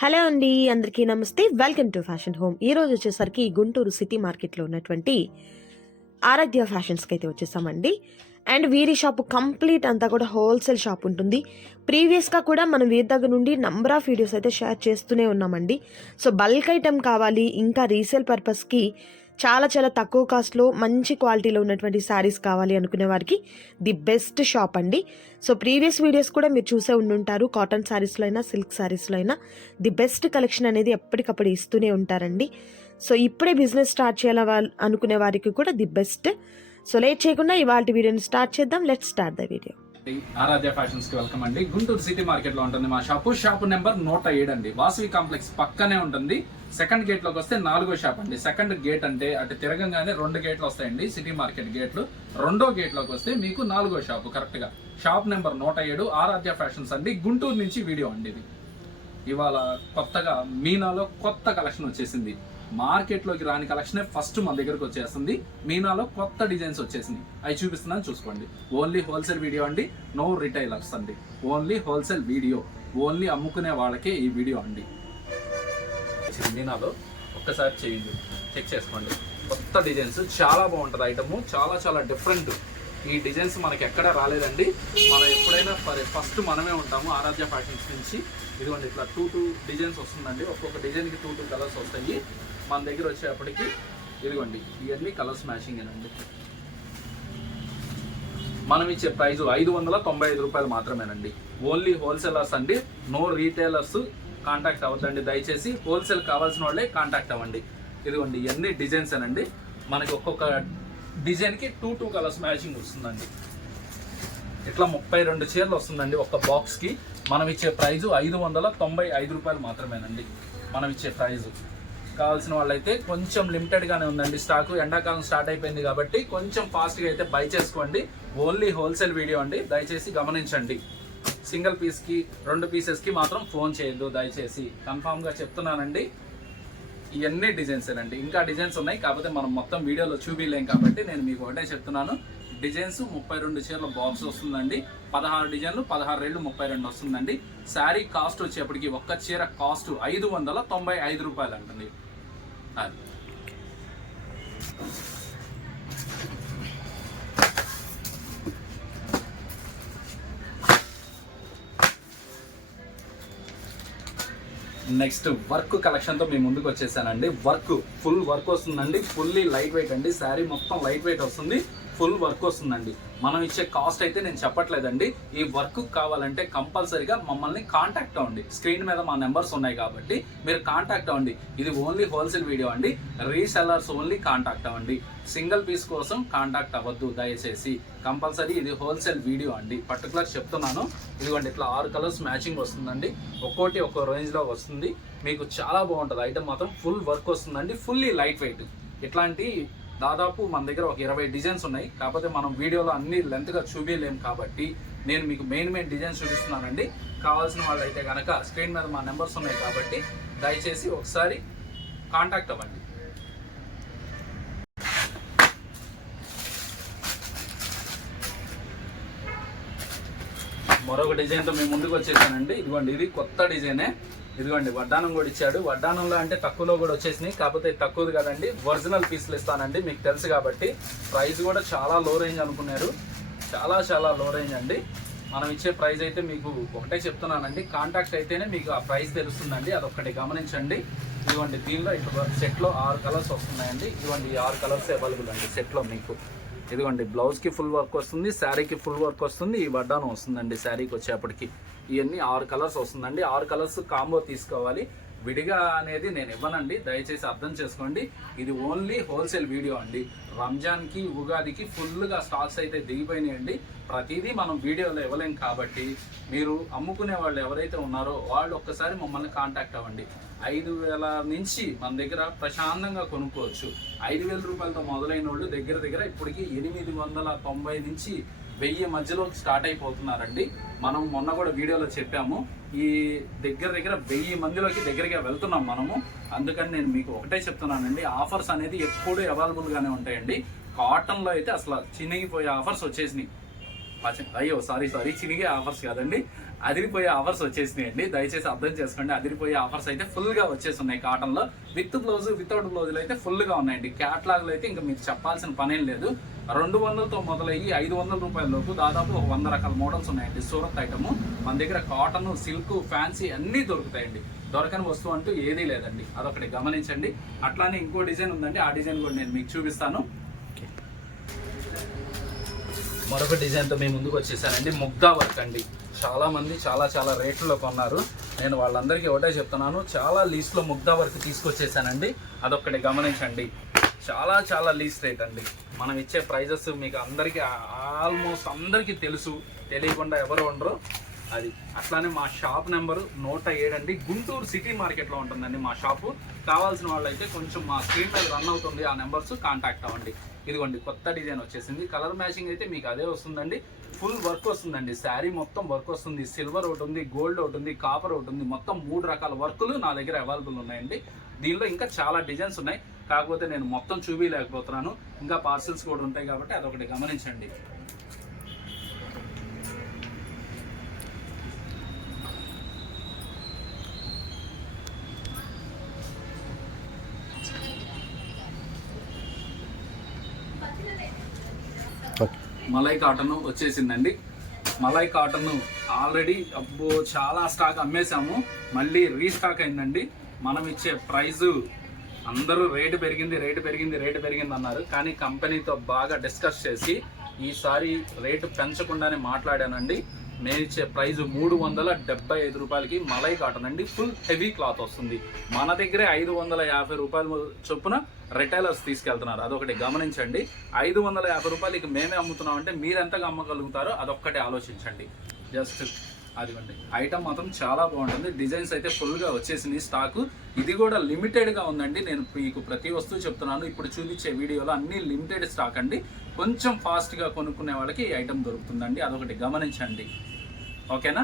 Hello అండి, అందరికీ నమస్తే. Welcome to fashion home. ఈరోజు వచ్చేసరికి గుంటూరు సిటీ మార్కెట్లో ఉన్నటువంటి ఆరాధ్య ఫ్యాషన్స్కి అయితే వచ్చేసామండి. అండ్ వీరి షాపు కంప్లీట్ అంతా కూడా హోల్సేల్ షాప్ ఉంటుంది. ప్రీవియస్గా కూడా మనం వీరి దగ్గర నుండి నంబర్ ఆఫ్ వీడియోస్ అయితే షేర్ చేస్తూనే ఉన్నామండి. సో బల్క్ ఐటెం కావాలి, ఇంకా రీసేల్ పర్పస్కి చాలా చాలా తక్కువ కాస్ట్లో మంచి క్వాలిటీలో ఉన్నటువంటి శారీస్ కావాలి అనుకునే వారికి ది బెస్ట్ షాప్ అండి. సో ప్రీవియస్ వీడియోస్ కూడా మీరు చూసే ఉండుంటారు. కాటన్ శారీస్లో అయినా సిల్క్ శారీస్లో అయినా ది బెస్ట్ కలెక్షన్ అనేది ఎప్పటికప్పుడు ఇస్తూనే ఉంటారండి. సో ఇప్పుడే బిజినెస్ స్టార్ట్ చేయాలి అనుకునే వారికి కూడా ది బెస్ట్. సో లేట్ చేయకుండా ఇవాళ వీడియోని స్టార్ట్ చేద్దాం. Let's start the video. Aaradhya fashions కి వెల్కమ్ అండి. గుంటూరు సిటీ మార్కెట్ లో ఉంటుంది మా షాపు నెంబర్ 107 అండి. వాసవి కాంప్లెక్స్ పక్కనే ఉంటుంది. సెకండ్ గేట్ లోకి వస్తే 4వ షాప్ అండి. సెకండ్ గేట్ అంటే అటు తిరగంగానే 2 గేట్లు వస్తాయండి సిటీ మార్కెట్ గేట్లు. 2వ గేట్ లోకి వస్తే మీకు 4వ షాపు కరెక్ట్ గా. షాప్ నెంబర్ 107 ఆరాధ్య ఫ్యాషన్స్ అండి. గుంటూరు నుంచి వీడియో అండి ఇది. ఇవాళ కొత్తగా మీనాలో కొత్త కలెక్షన్ వచ్చేసింది. మార్కెట్లోకి రాని కలెక్షనే ఫస్ట్ మన దగ్గరకు వచ్చేస్తుంది. మీనాలో కొత్త డిజైన్స్ వచ్చేసింది. అవి చూపిస్తున్నాను చూసుకోండి. ఓన్లీ హోల్సేల్ వీడియో అండి, నో రిటైలర్స్ అండి. ఓన్లీ హోల్సేల్ వీడియో, ఓన్లీ అమ్ముకునే వాళ్ళకే ఈ వీడియో అండి. మీనాలో ఒక్కసారి చేయండి, చెక్ చేసుకోండి. కొత్త డిజైన్స్ చాలా బాగుంటుంది. ఐటమ్ చాలా చాలా డిఫరెంట్. ఈ డిజైన్స్ మనకి ఎక్కడా రాలేదండి. మనం ఎప్పుడైనా ఫస్ట్ మనమే ఉంటాము ఆరాధ్య ఫ్యాషన్స్ నుంచి. ఇదిగోండి ఇట్లా 2 డిజైన్స్ వస్తుందండి. ఒక్కొక్క డిజైన్కి 2 కలర్స్ వస్తాయి. మన దగ్గర వచ్చేప్పటికి ఇదిగోండి ఇవన్నీ కలర్స్ మ్యాచింగ్ అండి. మనం ఇచ్చే ప్రైస్ 595 రూపాయలు మాత్రమేనండి. ఓన్లీ హోల్సేలర్స్ అండి, నో రీటైలర్స్. కాంటాక్ట్ అవ్వద్దండి దయచేసి. హోల్సేల్ కావాల్సిన వాళ్ళే కాంటాక్ట్ అవ్వండి. ఇదిగోండి ఇవన్నీ డిజైన్స్ అనండి. మనకి ఒక్కొక్క డిజైన్కి 2 కలర్స్ మ్యాచింగ్ వస్తుందండి. ఇట్లా 32 చీరలు వస్తుందండి ఒక బాక్స్కి. మనం ఇచ్చే ప్రైజు 595 రూపాయలు మాత్రమేనండి. మనం ఇచ్చే ప్రైజు కావాల్సిన వాళ్ళైతే కొంచెం లిమిటెడ్గానే ఉందండి స్టాకు. ఎండాకాలం స్టార్ట్ అయిపోయింది కాబట్టి కొంచెం ఫాస్ట్గా అయితే బై చేసుకోండి. ఓన్లీ హోల్సేల్ వీడియో అండి, దయచేసి గమనించండి. సింగిల్ పీస్కి 2 పీసెస్కి మాత్రం ఫోన్ చేయొద్దు దయచేసి. కన్ఫామ్గా చెప్తున్నానండి. ఇవన్నీ డిజైన్స్ అండి. ఇంకా డిజైన్స్ ఉన్నాయి, కాకపోతే మనం మొత్తం వీడియోలో చూపిలేం కాబట్టి నేను మీకు ఒకటే చెప్తున్నాను. డిజైన్స్ 32 చీరల బాక్స్ వస్తుందండి. 16 డిజైన్లు 16 రెళ్ళు 32 వస్తుందండి. శారీ కాస్ట్ వచ్చేప్పటికి ఒక్క చీర కాస్ట్ 595 రూపాయలు అంటండి. అది నెక్స్ట్ వర్క్ కలెక్షన్తో మీ ముందుకు వచ్చేసానండి. ఫుల్ వర్క్ వస్తుందండి. ఫుల్లీ లైట్ వెయిట్ అండి. శారీ మొత్తం లైట్ వెయిట్ వస్తుంది, ఫుల్ వర్క్ వస్తుందండి. మనం ఇచ్చే కాస్ట్ అయితే నేను చెప్పట్లేదండి. ఈ వర్క్ కావాలంటే కంపల్సరీగా మమ్మల్ని కాంటాక్ట్ అవ్వండి. స్క్రీన్ మీద మా నెంబర్స్ ఉన్నాయి కాబట్టి మీరు కాంటాక్ట్ అవ్వండి. ఇది ఓన్లీ హోల్సేల్ వీడియో అండి. రీసెల్లర్స్ ఓన్లీ కాంటాక్ట్ అవ్వండి. సింగిల్ పీస్ కోసం కాంటాక్ట్ అవ్వద్దు దయచేసి. కంపల్సరీ ఇది హోల్సేల్ వీడియో అండి. పర్టికులర్ చెప్తున్నాను. ఇదిగోండి ఇట్లా 6 కలర్స్ మ్యాచింగ్ వస్తుందండి. ఒక్కోటి ఒక్కో రేంజ్లో వస్తుంది. మీకు చాలా బాగుంటుంది. ఐటమ్ మాత్రం ఫుల్ వర్క్ వస్తుందండి. Fully light weight. ఇట్లాంటి దాదాపు మన దగ్గర ఒక 20 డిజైన్స్ ఉన్నాయి. కాకపోతే మనం వీడియోలో అన్ని లెంత్గా చూపించలేము కాబట్టి నేను మీకు మెయిన్ డిజైన్స్ చూపిస్తున్నానండి. కావాల్సిన వాళ్ళు అయితే కనుక స్క్రీన్ మీద మా నెంబర్స్ ఉన్నాయి కాబట్టి దయచేసి ఒకసారి కాంటాక్ట్ అవ్వండి. మరొక డిజైన్తో మేము ముందుకు వచ్చేసానండి. ఇదిగోండి ఇది కొత్త డిజైనే. ఇదిగోండి వడ్డానం కూడా ఇచ్చాడు. వడ్డానంలో అంటే తక్కువలో కూడా వచ్చేసినాయి, కాకపోతే తక్కువది కదండి. ఒరిజినల్ పీసులు ఇస్తానండి, మీకు తెలుసు కాబట్టి. ప్రైస్ కూడా చాలా లో రేంజ్ అనుకున్నారు. చాలా చాలా లో రేంజ్ అండి. మనం ఇచ్చే ప్రైస్ అయితే మీకు ఒకటే చెప్తున్నానండి. కాంటాక్ట్ అయితేనే మీకు ఆ ప్రైస్ తెలుస్తుందండి. అదొక్కటి గమనించండి. ఇదిగోండి దీనిలో ఇప్పుడు సెట్లో 6 కలర్స్ వస్తున్నాయండి. ఇదిగోండి ఈ 6 కలర్స్ అవైలబుల్ అండి సెట్లో మీకు. ఇదిగోండి బ్లౌజ్కి ఫుల్ వర్క్ వస్తుంది, శారీకి ఫుల్ వర్క్ వస్తుంది, ఈ వడ్డానం వస్తుందండి శారీకి వచ్చేప్పటికి. ఇవన్నీ 6 కలర్స్ వస్తుందండి. 6 కలర్స్ కాంబో తీసుకోవాలి. విడిగా అనేది నేను ఇవ్వనండి, దయచేసి అర్థం చేసుకోండి. ఇది ఓన్లీ హోల్సేల్ వీడియో అండి. రంజాన్కి ఉగాదికి ఫుల్గా స్టాక్స్ అయితే దిగిపోయినాయండి. ప్రతిదీ మనం వీడియోలో ఇవ్వలేం కాబట్టి మీరు అమ్ముకునే వాళ్ళు ఎవరైతే ఉన్నారో వాళ్ళు ఒక్కసారి మమ్మల్ని కాంటాక్ట్ అవ్వండి. 5,000 నుంచి మన దగ్గర ప్రశాంతంగా కొనుక్కోవచ్చు. 5,000 రూపాయలతో మొదలైన వాళ్ళు దగ్గర ఇప్పటికి 890 నుంచి 1000 మధ్యలో స్టార్ట్ అయిపోతున్నారండి. మనం మొన్న కూడా వీడియోలో చెప్పాము. ఈ దగ్గర 1000 మందిలోకి దగ్గరగా వెళ్తున్నాం మనము. అందుకని నేను మీకు ఒకటే చెప్తున్నానండి. ఆఫర్స్ అనేది ఎప్పుడూ అవైలబుల్గానే ఉంటాయండి. కాటన్లో అయితే అసలు చినిగిపోయే ఆఫర్స్ వచ్చేసినాయి. అయ్యో సారీ చినిగే ఆఫర్స్ కాదండి. అదిరిపోయే ఆఫర్స్ వచ్చేసినాయండి. దయచేసి అర్థం చేసుకోండి. అదిరిపోయే ఆఫర్స్ అయితే ఫుల్ గా వచ్చేసి ఉన్నాయి. కాటన్ లో విత్ బ్లౌజ్ వితౌట్ బ్లౌజులు అయితే ఫుల్ గా ఉన్నాయండి. క్యాట్లాగ్లు అయితే ఇంకా మీకు చెప్పాల్సిన పనేం లేదు. 200తో మొదలయ్యి 500 రూపాయల లోపు దాదాపు 100 రకాల మోడల్స్ ఉన్నాయండి. సూరత్ ఐటమ్ మన దగ్గర కాటన్, సిల్క్, ఫ్యాన్సీ అన్నీ దొరుకుతాయండి. దొరకని వస్తువు అంటూ ఏదీ లేదండి. అదొకటి గమనించండి. అట్లానే ఇంకో డిజైన్ ఉందండి. ఆ డిజైన్ కూడా నేను మీకు చూపిస్తాను. మరొక డిజైన్తో మేము ముందుకు వచ్చేసానండి. ముగ్ధా వర్క్ అండి. చాలా మంది చాలా రేట్లలో కొన్నారు. నేను వాళ్ళందరికీ ఒకటే చెప్తున్నాను, చాలా లీస్ట్లో ముగ్ధా వర్క్ తీసుకొచ్చేసానండి. అదొక్కటి గమనించండి. చాలా లీస్ రేట్ అండి. మనం ఇచ్చే ప్రైజెస్ మీకు అందరికీ ఆల్మోస్ట్ అందరికీ తెలుసు, తెలియకుండా ఎవరు ఉండరు. అది అట్లానే మా షాప్ నెంబరు 107 అండి. గుంటూరు సిటీ మార్కెట్లో ఉంటుందండి మా షాపు. కావాల్సిన వాళ్ళైతే కొంచెం మా స్క్రీన్ మీద రన్ అవుతుంది, ఆ నెంబర్స్ కాంటాక్ట్ అవ్వండి. ఇదిగోండి కొత్త డిజైన్ వచ్చేసింది. కలర్ మ్యాచింగ్ అయితే మీకు అదే వస్తుందండి. ఫుల్ వర్క్ వస్తుందండి. శారీ మొత్తం వర్క్ వస్తుంది. సిల్వర్ ఒకటి ఉంది, గోల్డ్ ఒకటి ఉంది, కాపర్ ఒకటి ఉంది. మొత్తం 3 రకాల వర్కులు నా దగ్గర అవైలబుల్ ఉన్నాయండి. దీనిలో ఇంకా చాలా డిజైన్స్ ఉన్నాయి. కాకపోతే నేను మొత్తం చూపించలేకపోతున్నాను. ఇంకా పార్సల్స్ కూడా ఉంటాయి కాబట్టి అదొకటి గమనించండి. మలై కాటన్ వచ్చేసిందండి. మలై కాటన్ ఆల్రెడీ చాలా స్టాక్ అమ్మేశాము. మళ్ళీ రీస్టాక్ అయిందండి. మనం ఇచ్చే ప్రైజు అందరూ రేటు పెరిగింది అన్నారు. కానీ కంపెనీతో బాగా డిస్కస్ చేసి ఈసారి రేటు పెంచకుండానే మాట్లాడానండి. నేను ఇచ్చే ప్రైజు 375 రూపాయలకి మలై కాటన్ అండి. ఫుల్ హెవీ క్లాత్ వస్తుంది. మన దగ్గరే 550 రూపాయలు చొప్పున రిటైలర్స్ తీసుకెళ్తున్నారు. అదొకటి గమనించండి. 550 రూపాయలకి మేమే అమ్ముతున్నామంటే మీరు ఎంతగా అమ్మగలుగుతారో అదొక్కటే ఆలోచించండి. జస్ట్ అదిగోండి. ఐటమ్ మాత్రం చాలా బాగుంటుంది. డిజైన్స్ అయితే ఫుల్గా వచ్చేసింది స్టాకు. ఇది కూడా లిమిటెడ్గా ఉందండి. నేను మీకు ప్రతి వస్తువు చెప్తున్నాను. ఇప్పుడు చూపించే వీడియోలో అన్ని లిమిటెడ్ స్టాక్ అండి. కొంచెం ఫాస్ట్గా కొనుక్కునే వాళ్ళకి ఈ ఐటమ్ దొరుకుతుందండి. అదొకటి గమనించండి. ఓకేనా?